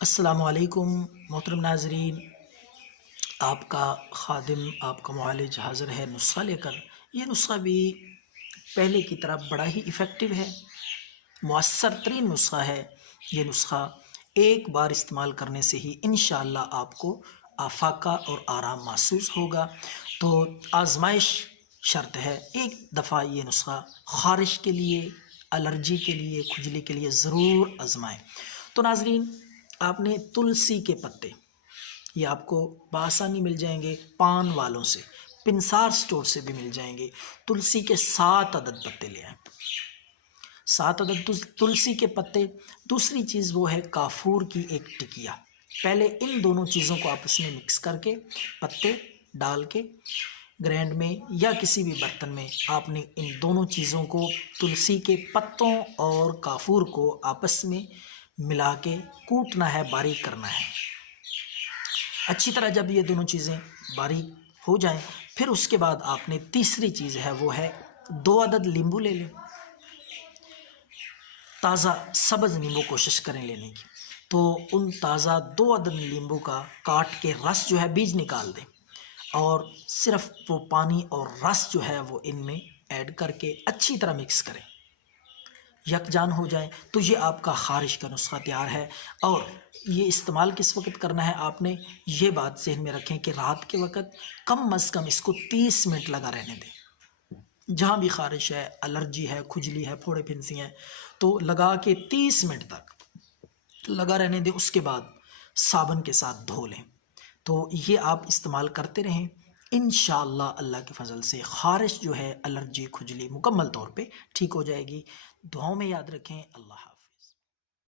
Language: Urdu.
السلام علیکم محترم ناظرین، آپ کا خادم آپ کا معالج حاضر ہے نسخہ لے کر۔ یہ نسخہ بھی پہلے کی طرح بڑا ہی ایفیکٹو ہے، مؤثر ترین نسخہ ہے۔ یہ نسخہ ایک بار استعمال کرنے سے ہی انشاءاللہ آپ کو افاقہ اور آرام محسوس ہوگا۔ تو آزمائش شرط ہے، ایک دفعہ یہ نسخہ خارش کے لیے، الرجی کے لیے، کھجلی کے لیے ضرور آزمائیں۔ تو ناظرین، آپ نے تلسی کے پتے، یہ آپ کو بآسانی مل جائیں گے پان والوں سے، پنسار سٹور سے بھی مل جائیں گے۔ تلسی کے 7 عدد پتے لے آئیں، 7 عدد تلسی کے پتے۔ دوسری چیز وہ ہے کافور کی ایک ٹکیا۔ پہلے ان دونوں چیزوں کو آپس میں مکس کر کے، پتے ڈال کے گرینڈ میں یا کسی بھی برتن میں آپ نے ان دونوں چیزوں کو، تلسی کے پتوں اور کافور کو آپس میں ملا کے کوٹنا ہے، باریک کرنا ہے اچھی طرح۔ جب یہ دونوں چیزیں باریک ہو جائیں، پھر اس کے بعد آپ نے تیسری چیز ہے وہ ہے 2 عدد لیمبو لے لیں، تازہ سبز نیمبو کوشش کریں لینے کی۔ تو ان تازہ 2 عدد لیمبو کا کاٹ کے رس جو ہے بیج نکال دیں، اور صرف وہ پانی اور رس جو ہے وہ ان میں ایڈ کر کے اچھی طرح مکس کریں، یکجان ہو جائیں۔ تو یہ آپ کا خارش کا نسخہ تیار ہے۔ اور یہ استعمال کس وقت کرنا ہے، آپ نے یہ بات ذہن میں رکھیں کہ رات کے وقت کم از کم اس کو 30 منٹ لگا رہنے دیں۔ جہاں بھی خارش ہے، الرجی ہے، کھجلی ہے، پھوڑے پھنسی ہیں، تو لگا کے 30 منٹ تک لگا رہنے دیں۔ اس کے بعد صابن کے ساتھ دھو لیں۔ تو یہ آپ استعمال کرتے رہیں، انشاءاللہ اللہ کے فضل سے خارش جو ہے، الرجی، کھجلی مکمل طور پہ ٹھیک ہو جائے گی۔ دعاؤں میں یاد رکھیں۔ اللہ حافظ۔